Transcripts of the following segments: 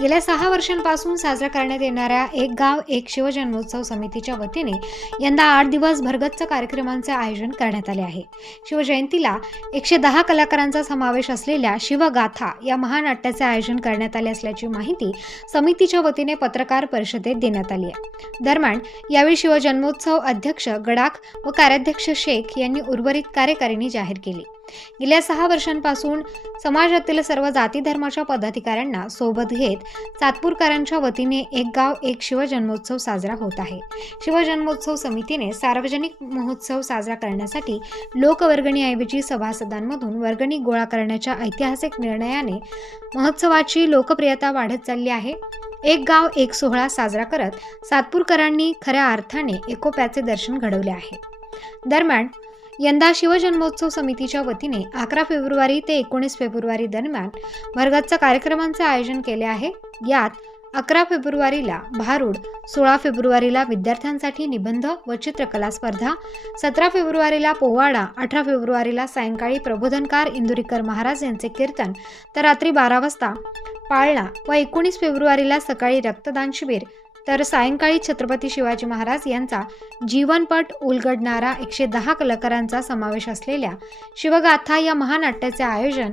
गेल्या 6 वर्षांपासून साजरा करण्यात येणाऱ्या एक गाव एक शिवजन्मोत्सव समितीच्या वतीने यंदा 8 दिवस भरगच्च कार्यक्रमांचे आयोजन करण्यात आले आहे। शिवजयंतीला 110 कलाकारांचा समावेश असलेल्या शिवगाथा या महानाट्याचे आयोजन करण्यात आले असल्याची माहिती समितीच्या वतीने पत्रकार परिषदेत देण्यात आली आहे। दरम्यान यावेळी शिवजन्मोत्सव अध्यक्ष गडाख व कार्याध्यक्ष शेख यांनी उर्वरित कार्यकारिणी जाहीर केली। गेल्या 6 वर्षांपासून समाजातील सर्व जाती धर्माच्या पदाधिकाऱ्यांना सोबत घेत सातपूरकरांच्या वतीने एक गाव एक शिवजन्मोत्सव साजरा होत आहे। शिवजन्मोत्सव समितीने सार्वजनिक महोत्सव साजरा करण्यासाठी लोकवर्गणीऐवजी सभासदांमधून वर्गणी गोळा करण्याच्या ऐतिहासिक निर्णयाने महोत्सवाची लोकप्रियता वाढत चालली आहे। एक गाव एक सोहळा साजरा करत सातपूरकरांनी खऱ्या अर्थाने एकोप्याचे दर्शन घडवले आहे। दरम्यान यंदा शिवजन्मोत्सव समितीच्या वतीने 11 फेब्रुवारी ते 19 फेब्रुवारी दरम्यान भरगच्च कार्यक्रमांचे आयोजन केले आहे। यात 11 फेब्रुवारीला भारूड, 16 फेब्रुवारीला विद्यार्थ्यांसाठी निबंध व चित्रकला स्पर्धा, 17 फेब्रुवारीला पोवाडा, 18 फेब्रुवारीला सायंकाळी प्रबोधनकार इंदुरीकर महाराज यांचे कीर्तन तर रात्री 12 वाजता पाळणा व 19 फेब्रुवारीला सकाळी रक्तदान शिबिर तर सायंकाळी छत्रपती शिवाजी महाराज यांचा जीवनपट उलगडणारा 110 कलाकारांचा समावेश असलेल्या शिवगाथा या महानाट्याचे आयोजन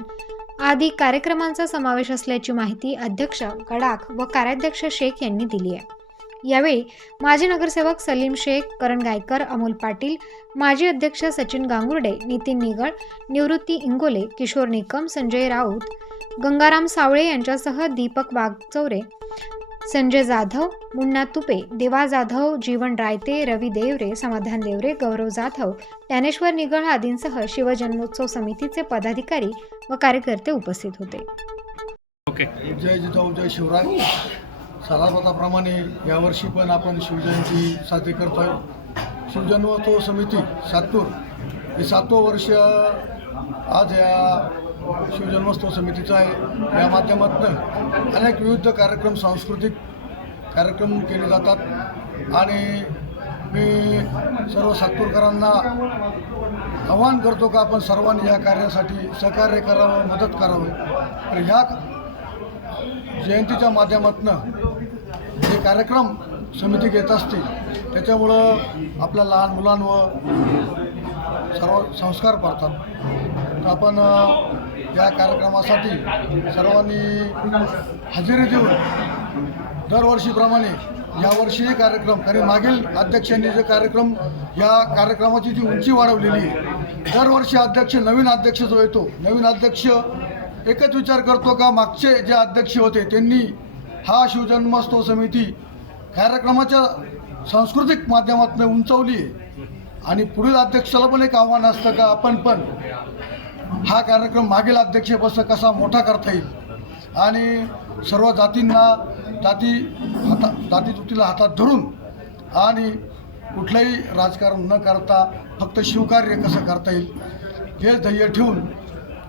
आदी कार्यक्रमांचा समावेश असल्याची माहिती अध्यक्ष गडाख व कार्याध्यक्ष शेख यांनी दिली आहे। यावेळी माजी नगरसेवक सलीम शेख, करण गायकर, अमोल पाटील, माजी अध्यक्ष सचिन गांगुर्डे, नितीन निगळ, निवृत्ती इंगोले, किशोर निकम, संजय राऊत, गंगाराम सावळे यांच्यासह दीपक वाघचौरे, संजय जाधव, मुन्ना तुपे, देवा जाधव, जीवन रायते, रवी देवरे, समाधान देवरे, गौरव जाधव, ज्ञानेश्वर निगळ आदींसह शिवजन्मोत्सव समितीचे पदाधिकारी व कार्यकर्ते उपस्थित होते। जय जिजाऊ जय शिवराय। सालाबादाप्रमाणे यावर्षी पण आपण शिवजयंती साजरी करतोय। शिवजन्मोत्सव समिती सातपूर हे 7वं वर्ष आज या शिवजन्मोत्सव समितीचा आहे। या माध्यमातून अनेक विविध कार्यक्रम, सांस्कृतिक कार्यक्रम केले जातात आणि मी सर्व सातपूरकरांना आवाहन करतो की आपण सर्वांनी या कार्यासाठी सहकार्य करावं, मदत करावं। तर ह्या जयंतीच्या माध्यमातून जे कार्यक्रम समिती घेत असते त्याच्यामुळं आपल्या लहान मुलांवर सर्व संस्कार पडतात। तर आपण या कार्यक्रमासाठी सर्वांनी हजेरी देऊन दरवर्षीप्रमाणे यावर्षीही कार्यक्रम, कारण मागील अध्यक्षांनी जे कार्यक्रम या कार्यक्रमाची जी उंची वाढवलेली आहे, दरवर्षी अध्यक्ष नवीन अध्यक्ष जो येतो, नवीन अध्यक्ष एकच विचार करतो का मागचे जे अध्यक्ष होते त्यांनी हा शिवजन्मोत्सव समिती कार्यक्रमाच्या सांस्कृतिक माध्यमातून उंचवली आहे आणि पुढील अध्यक्षाला पण एक आव्हान असतं का आपण पण हा कार्यक्रम मागील अध्यक्षापासून कसा मोठा करता येईल आणि सर्व जातींना जातीतुतीला हातात धरून आणि कुठलंही राजकारण न करता फक्त शिवकार्य कसं करता येईल हे ध्येय ठेवून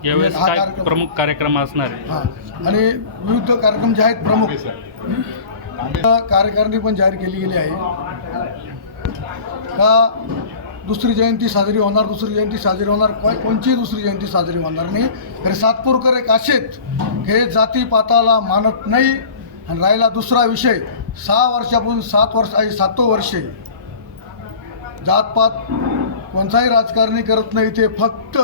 यावेळेस हा काय कार्यक्रम प्रमुख कार्यक्रम असणार आहे? हां, आणि विविध कार्यक्रम जे आहेत प्रमुख कार्यकारिणी पण जाहीर केली गेली आहे का दुसरी जयंती साजरी होणार, दुसरी जयंती साजरी होणार, कोणतीही दुसरी जयंती साजरी होणार नाही। तर सातपूरकर एक असेच हे जातीपाताला मानत नाही। आणि राहिला दुसरा विषय, 6 वर्षापासून 7वं वर्ष जातपात कोणताही राजकारणी करत नाही, ते फक्त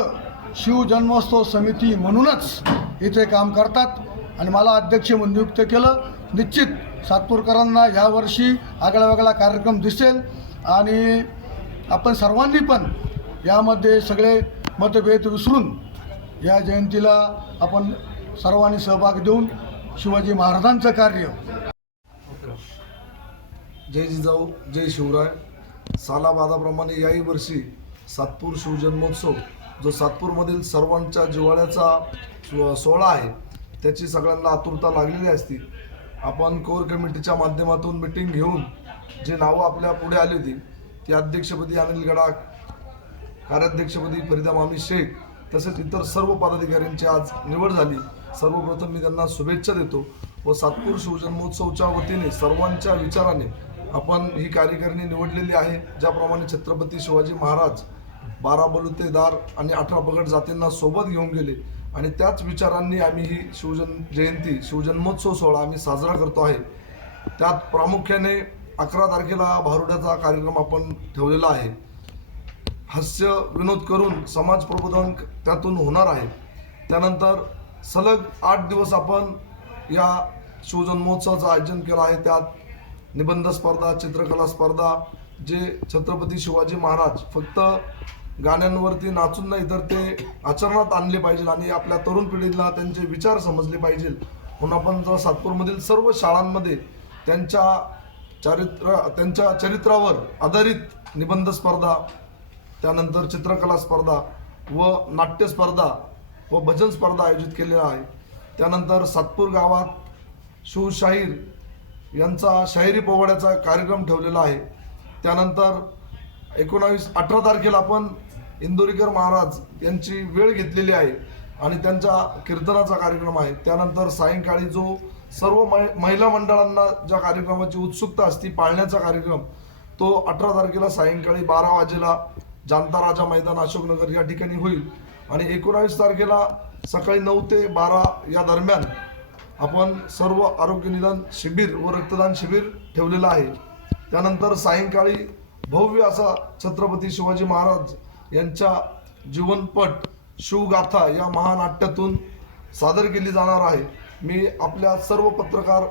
शिवजन्मोत्सव समिती म्हणूनच इथे काम करतात आणि मला अध्यक्ष म्हणून नियुक्त केलं। निश्चित सातपूरकरांना यावर्षी आगळा वेगळा कार्यक्रम दिसेल आणि आपण सर्वांनी पण यामध्ये सगळे मतभेद विसरून या जयंतीला आपण सर्वांनी सहभाग देऊन शिवाजी महाराजांचं कार्य। जय जिजाऊ जय शिवराय। सालाबादाप्रमाणे याही वर्षी सातपूर शिवजन्मोत्सव जो सातपूरमधील सर्वांच्या जिव्हाळ्याचा सोहळा आहे त्याची सगळ्यांना आतुरता लागलेली असती। आपण कोर कमिटीच्या माध्यमातून मिटिंग घेऊन जे नावं आपल्या पुढे आली होती ती अध्यक्षपदी अनिल गडाख, कार्याध्यक्षपदी फरीदा मामी शेख तसेच इतर सर्व पदाधिकाऱ्यांची आज निवड झाली। सर्वप्रथम मी त्यांना शुभेच्छा देतो व सातपूर शिवजन्मोत्सवच्या वतीने सर्वांच्या विचाराने आपण ही कार्यकारिणी निवडलेली आहे। ज्याप्रमाणे छत्रपती शिवाजी महाराज 12 बलुतेदार आणि 18 पगड जातींना सोबत घेऊन गेले आणि त्याच विचारांनी आम्ही ही जयंती शिवजन्मोत्सव सोहळा आम्ही साजरा करतो आहे. त्यात प्रामुख्याने 11 तारखेला भारुडाचा कार्यक्रम आपण ठेवलेला आहे. हास्य विनोद करून समाज प्रबोधन त्यातून होणार आहे. त्यानंतर सलग 8 दिवस आपण या शिवजन्मोत्सवाचं आयोजन केलं आहे. त्यात निबंध स्पर्धा, चित्रकला स्पर्धा, जे छत्रपती शिवाजी महाराज फक्त गाण्यांवरती नाचून नाही तर ते आचरणात आणले पाहिजे आणि आपल्या तरुण पिढीला त्यांचे विचार समजले पाहिजे म्हणून आपण जर सातपूरमधील सर्व शाळांमध्ये त्यांच्या चरित्रावर आधारित निबंध स्पर्धा, त्यानंतर चित्रकला स्पर्धा व नाट्य स्पर्धा व भजन स्पर्धा आयोजित केलेल्या आहे. त्यानंतर सातपूर गावात शिवशाहीर यांचा शाहिरी पोवाड्याचा कार्यक्रम ठेवलेला आहे. त्यानंतर 18 तारखेला आपण इंदोरीकर महाराज यांची वेळ घेतलेली आहे आणि त्यांच्या कीर्तनाचा कार्यक्रम आहे. त्यानंतर सायंकाळी जो सर्व महिला मंडळांना ज्या कार्यक्रमाची उत्सुकता असते पाळण्याचा कार्यक्रम, तो 18 तारखेला सायंकाळी 12 वाजेला जानता राजा मैदान अशोकनगर या ठिकाणी होईल. आणि 19 तारखेला सकाळी 9 ते 12 या दरम्यान आपण सर्व आरोग्य निदान शिबिर व रक्तदान शिबिर ठेवलेलं आहे. त्यानंतर सायंकाळी भव्य असा छत्रपती शिवाजी महाराज यांच्या जीवनपट शिवगाथा या महानाट्यातून सादर केली जाणार आहे. मी आपल्या सर्व पत्रकार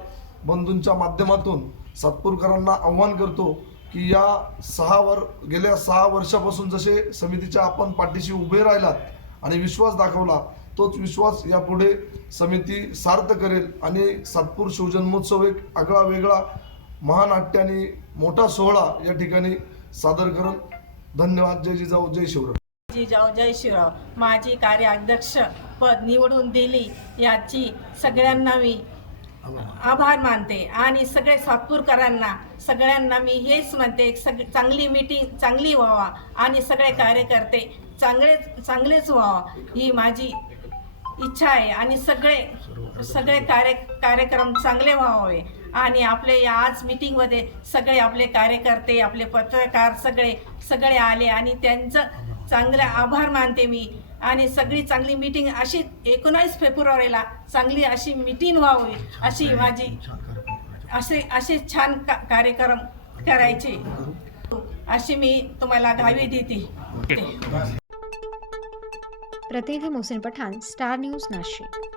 बंधूंच्या माध्यमातून सातपूरकरांना आव्हान करतो की गेल्या 6 वर्षापासून जसे समितीच्या आपण पाठीशी उभे राहिलात आणि विश्वास दाखवला, तोच विश्वास यापुढे समिती सार्थ करेल आणि सातपूर शिवजन्मोत्सव एक आगळा वेगळा महानाट्य आणि मोठा सोहळा या ठिकाणी सादर करेल. धन्यवाद. जय जिजाऊ, जय शिवराय. जिजाऊ, जय शिवराव. माझी कार्याध्यक्ष पद निवडून दिली याची सगळ्यांना मी आभार मानते आणि सगळे सातपूरकरांना सगळ्यांना मी हेच म्हणते, चांगली मीटिंग चांगली व्हावा आणि सगळे कार्यकर्ते चांगलेच व्हावा ही माझी इच्छा आहे आणि सगळे कार्यक्रम चांगले व्हावे. आणि आपले या आज मीटिंगमध्ये सगळे आपले कार्यकर्ते, आपले पत्रकार सगळे आले आणि त्यांचं चांगलं आभार मानते मी. आणि सगळी चांगली मीटिंग अशी 19 फेब्रुवारीला चांगली अशी मीटिंग व्हावी अशी माझी असे छान कार्यक्रम करायचे अशी मी तुम्हाला ग्वाही देते. प्रतिनिधी मोहसिन पठाण, स्टार न्यूज, नाशिक.